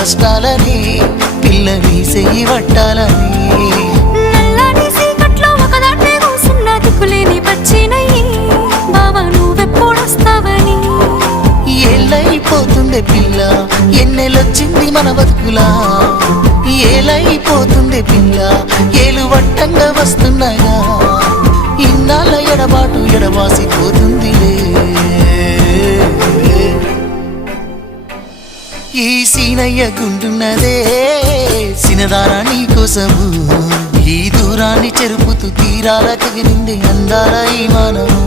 కష్టాలని పిల్లని చెయ్యి పట్టాలని నల్లని సీకట్లో ఒకదాన్నే కూసున్న దిక్కులేని పచ్చినయ్యి బావా నువ్వెప్పుడొస్తావని ఏళ్ళైపోతుంది పిల్ల ఎన్నెలొచ్చింది మన బతుకులా ఏలైపోతుంది పిల్ల ఏలు వట్టంగా వస్తున్నాయా ఇన్నాళ్ళ ఎడబాటు ఎడవాసిపోతుందిలే ఈ సీనయ్య గుంటున్నదే సినదారా నీ కోసము ఈ దూరాన్ని చెరుపుతూ తీరాల కగిరింది అందాల ఈ మానము